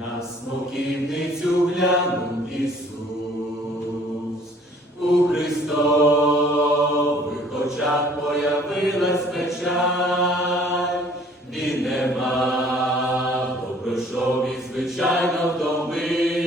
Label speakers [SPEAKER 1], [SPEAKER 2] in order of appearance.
[SPEAKER 1] На смоківницю глянув Ісус, у Христових очах появилась печаль, він немало пройшов і звичайно вдоми.